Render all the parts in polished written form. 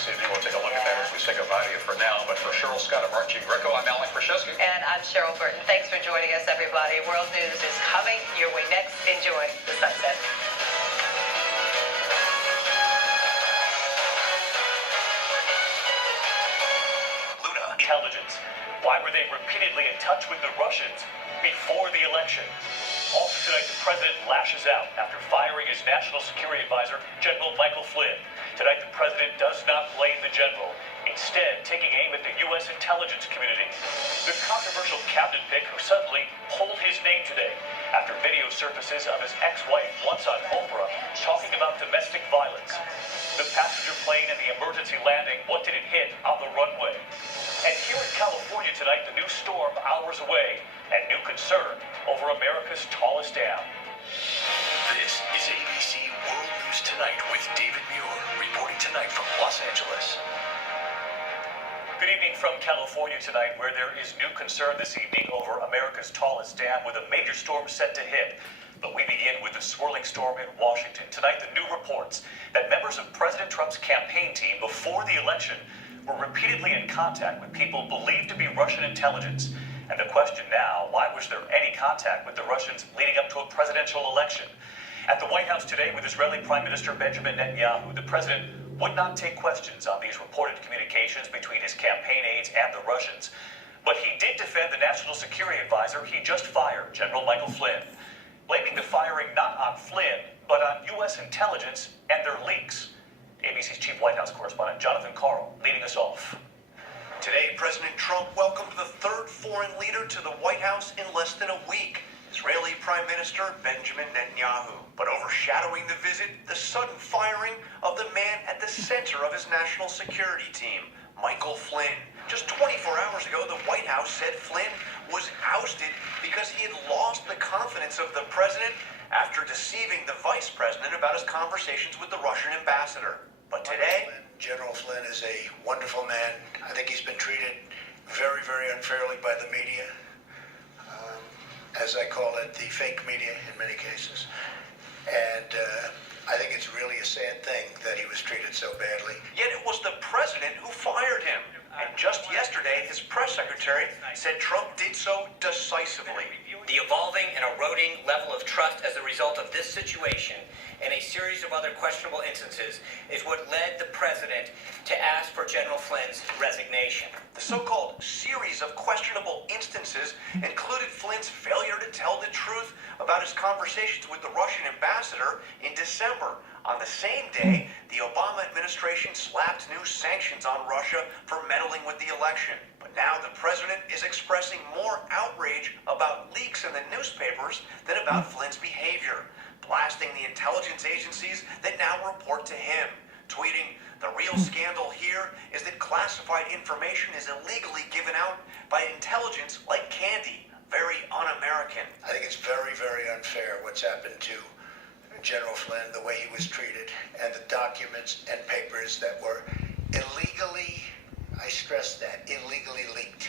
this evening. We'll take a look at that as we say goodbye to you for now. But for Cheryl Scott and Mark Greco, I'm Alan Kraszewski. And I'm Cheryl Burton. Thanks for joining us, everybody. World News is coming your way next. Enjoy the sunset. Intelligence. Why were they repeatedly in touch with the Russians before the election? Also tonight, the president lashes out after firing his national security advisor, General Michael Flynn. Tonight, the president does not blame the general, instead taking aim at the U.S. intelligence community. The controversial cabinet pick who suddenly pulled his name today after video surfaces of his ex-wife once on Oprah talking about domestic violence. The passenger plane and the emergency landing, what did it hit on the runway? And here in California tonight, the new storm hours away, and new concern over America's tallest dam. This is ABC World News Tonight with David Muir, reporting tonight from Los Angeles. Good evening from California tonight, where there is new concern this evening over America's tallest dam with a major storm set to hit. But we begin with the swirling storm in Washington. Tonight, the new reports that members of President Trump's campaign team before the election were repeatedly in contact with people believed to be Russian intelligence. And the question now, why was there any contact with the Russians leading up to a presidential election? At the White House today with Israeli Prime Minister Benjamin Netanyahu, the president would not take questions on these reported communications between his campaign aides and the Russians. But he did defend the national security advisor he just fired, General Michael Flynn, blaming the firing not on Flynn, but on U.S. intelligence and their leaks. ABC's chief White House correspondent Jonathan Karl leading us off. Today, President Trump welcomed the third foreign leader to the White House in less than a week, Israeli Prime Minister Benjamin Netanyahu. But overshadowing the visit, the sudden firing of the man at the center of his national security team, Michael Flynn. Just 24 hours ago, the White House said Flynn was ousted because he had lost the confidence of the president after deceiving the vice president about his conversations with the Russian ambassador. But today, General Flynn is a wonderful man. I think he's been treated very, very unfairly by the media. As I call it, the fake media in many cases. And I think it's really a sad thing that he was treated so badly. Yet it was the president who fired him. And just yesterday, his press secretary said Trump did so decisively. The evolving and eroding level of trust as a result of this situation and a series of other questionable instances is what led the president to ask for General Flynn's resignation. The so-called series of questionable instances included Flynn's failure to tell the truth about his conversations with the Russian ambassador in December. On the same day, the Obama administration slapped new sanctions on Russia for meddling with the election. But now the president is expressing more outrage about leaks in the newspapers than about Flynn's behavior, blasting the intelligence agencies that now report to him, tweeting, "The real scandal here is that classified information is illegally given out by intelligence like candy. Very un-American." I think it's very, very unfair what's happened to General Flynn, the way he was treated, and the documents and papers that were illegally, I stress that, illegally leaked.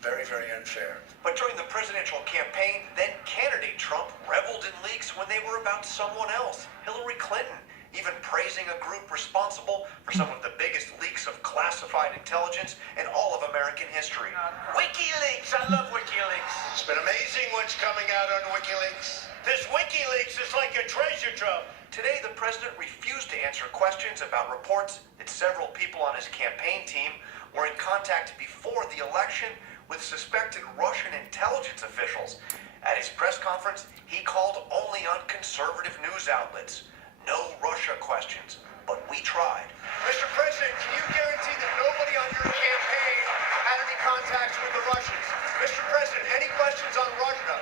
Very, very unfair. But during the presidential campaign, then candidate Trump reveled in leaks when they were about someone else, Hillary Clinton, even praising a group responsible for some of the biggest leaks of classified intelligence in all of American history. WikiLeaks! I love WikiLeaks! It's been amazing what's coming out on WikiLeaks. This WikiLeaks is like a treasure trove. Today, the president refused to answer questions about reports that several people on his campaign team were in contact before the election with suspected Russian intelligence officials. At his press conference, he called only on conservative news outlets. No Russia questions, but we tried. Mr. President, can you guarantee that nobody on your campaign had any contacts with the Russians? Mr. President, any questions on Russia?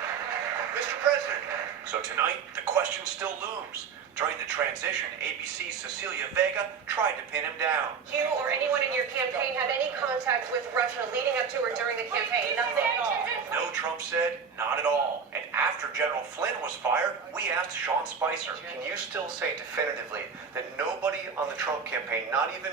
Mr. President. So tonight, the question still looms. During the transition, ABC's Cecilia Vega tried to pin him down. You or anyone in your campaign have any contact with Russia leading up to or during the campaign? Nothing at all. No, Trump said, not at all. And after General Flynn was fired, we asked Sean Spicer. Can you still say definitively that nobody on the Trump campaign, not even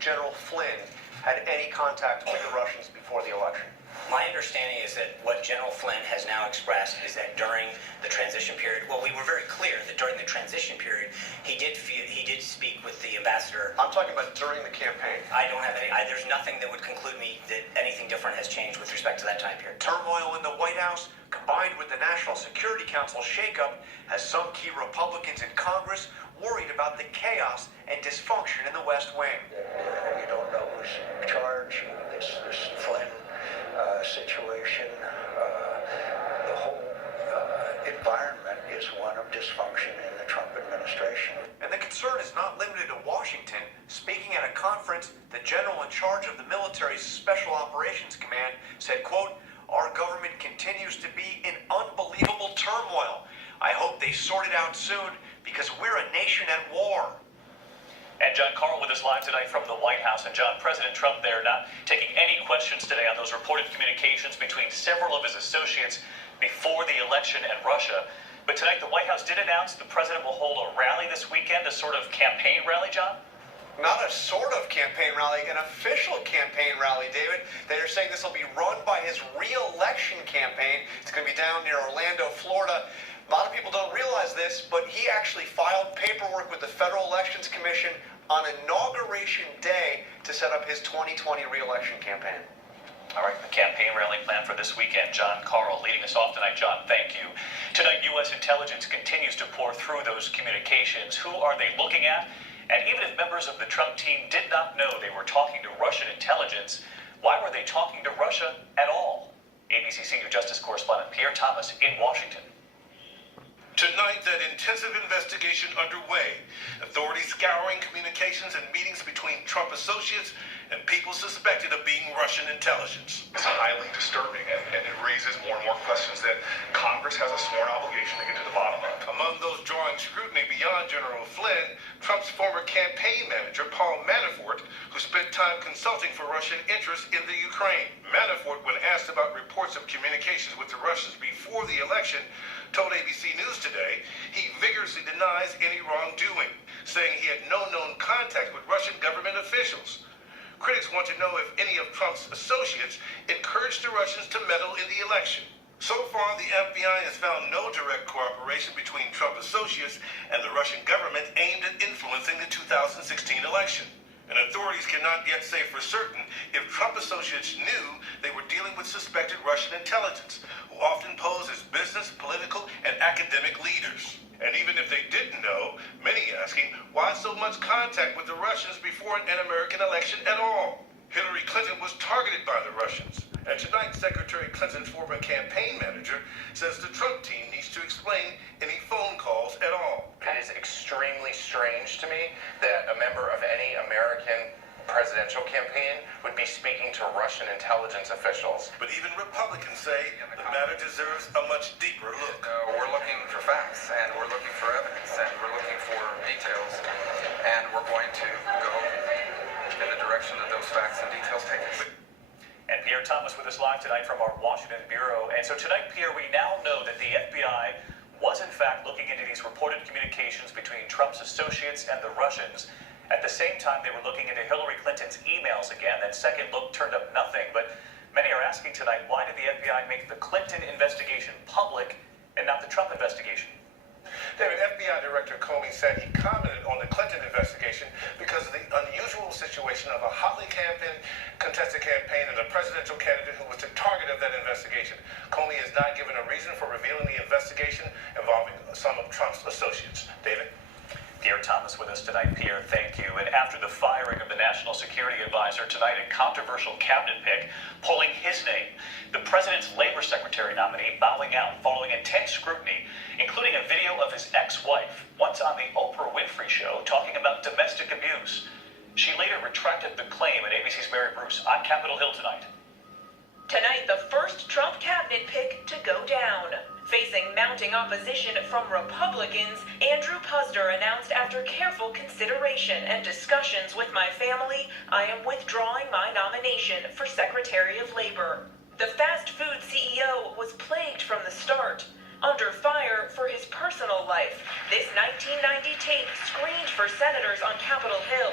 General Flynn, had any contact with the Russians before the election? My understanding is that what General Flynn has now expressed is that during the transition period, well, we were very clear that during the transition period, he did speak with the ambassador. I'm talking about during the campaign. I don't have any. There's nothing that would conclude me that anything different has changed with respect to that time period. Turmoil in the White House, combined with the National Security Council shakeup, has some key Republicans in Congress worried about the chaos and dysfunction in the West Wing. You don't know who's in charge. This Flynn situation, the whole environment is one of dysfunction in the Trump administration. And the concern is not limited to Washington. Speaking at a conference, the general in charge of the military's Special Operations Command said, quote, "Our government continues to be in unbelievable turmoil. I hope they sort it out soon because we're a nation at war." And John Carl with us live tonight from the White House. And John, President Trump there not taking any questions today on those reported communications between several of his associates before the election and Russia. But tonight the White House did announce the president will hold a rally this weekend, a sort of campaign rally, John? Not a sort of campaign rally, an official campaign rally, David. They are saying this will be run by his re-election campaign. It's going to be down near Orlando, Florida. A lot of people don't realize this, but he actually filed paperwork with the Federal Elections Commission on Inauguration Day to set up his 2020 re-election campaign. All right, the campaign rally planned for this weekend. John Carl leading us off tonight. John, thank you. Tonight, U.S. intelligence continues to pour through those communications. Who are they looking at? And even if members of the Trump team did not know they were talking to Russian intelligence, why were they talking to Russia at all? ABC senior justice correspondent Pierre Thomas in Washington. Tonight, that intensive investigation underway. Authorities scouring communications and meetings between Trump associates and people suspected of being Russian intelligence. It's highly disturbing, and it raises more and more questions that Congress has a sworn obligation to get to the bottom of. Among those drawing scrutiny beyond General Flynn, Trump's former campaign manager, Paul Manafort, who spent time consulting for Russian interests in the Ukraine. Manafort, when asked about reports of communications with the Russians before the election, told ABC News today he vigorously denies any wrongdoing, saying he had no known contact with Russian government officials. Critics want to know if any of Trump's associates encouraged the Russians to meddle in the election. So far, the FBI has found no direct cooperation between Trump associates and the Russian government aimed at influencing the 2016 election. And authorities cannot yet say for certain if Trump associates knew they were dealing with suspected Russian intelligence, who often pose as business, political, and academic leaders. And even if they didn't know, many asking, why so much contact with the Russians before an American election at all? Hillary Clinton was targeted by the Russians. And tonight, Secretary Clinton's former campaign manager says the Trump team needs to explain any phone calls at all. It is extremely strange to me that a member of any American presidential campaign would be speaking to Russian intelligence officials. But even Republicans say the matter deserves a much deeper look. We're looking for facts, and we're looking for evidence, and we're looking for details, and we're going to go in the direction that those facts and details take us. And Pierre Thomas with us live tonight from our Washington bureau. And so tonight, Pierre, we now know that the FBI was in fact looking into these reported communications between Trump's associates and the Russians. At the same time, they were looking into Hillary Clinton's emails again. That second look turned up nothing. But many are asking tonight, why did the FBI make the Clinton investigation public and not the Trump investigation? David, FBI Director Comey said he commented on the Clinton investigation because of the unusual situation of a hotly contested campaign and a presidential candidate who was the target of that investigation. Comey has not given a reason for revealing the investigation involving some of Trump's associates. David? Pierre Thomas with us tonight. Pierre, thank you. And after the firing of the National Security Advisor tonight, a controversial cabinet pick pulling his name, the president's labor secretary nominee bowing out following intense scrutiny, including a video of his ex-wife, once on the Oprah Winfrey Show, talking about domestic abuse. She later retracted the claim at ABC's Mary Bruce on Capitol Hill tonight. Tonight, the first Trump cabinet pick to go down. Facing mounting opposition from Republicans, Andrew Puzder announced after careful consideration and discussions with my family, I am withdrawing my nomination for Secretary of Labor. The fast food CEO was plagued from the start. Under fire for his personal life, this 1990 tape screened for senators on Capitol Hill.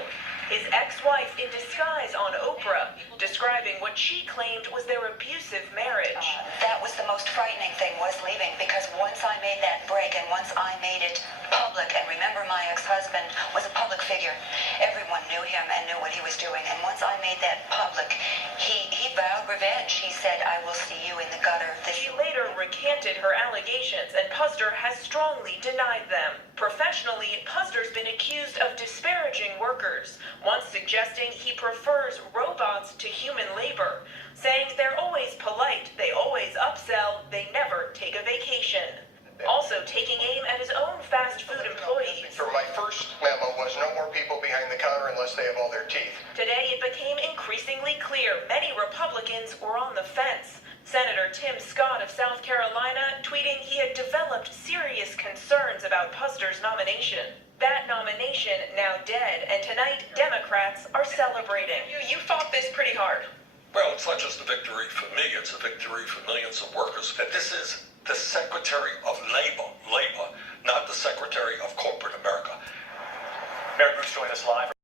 his ex-wife in disguise on Oprah, describing what she claimed was their abusive marriage. That was the most frightening thing, was leaving, because once I made that break and once I made it public, and remember my ex-husband was a public figure. Everyone knew him and knew what he was doing, and once I made that public, he vowed revenge. He said, I will see you in the gutter. She later recanted her allegations, and Puzder has strongly denied them. Professionally, Puzder's been accused of disparaging workers, once suggesting he prefers robots to human labor, saying they're always polite, they always upsell, they never take a vacation. Also taking aim at his own fast food employees. For my first memo was no more people behind the counter unless they have all their teeth. Today it became increasingly clear many Republicans were on the fence. Senator Tim Scott of South Carolina tweeting he had developed serious concerns about Puzder's nomination. That nomination now dead, and tonight Democrats are celebrating. You fought this pretty hard. Well, it's not just a victory for me, it's a victory for millions of workers. That this is the Secretary of Labor, not the Secretary of Corporate America. Mary Bruce joined us live.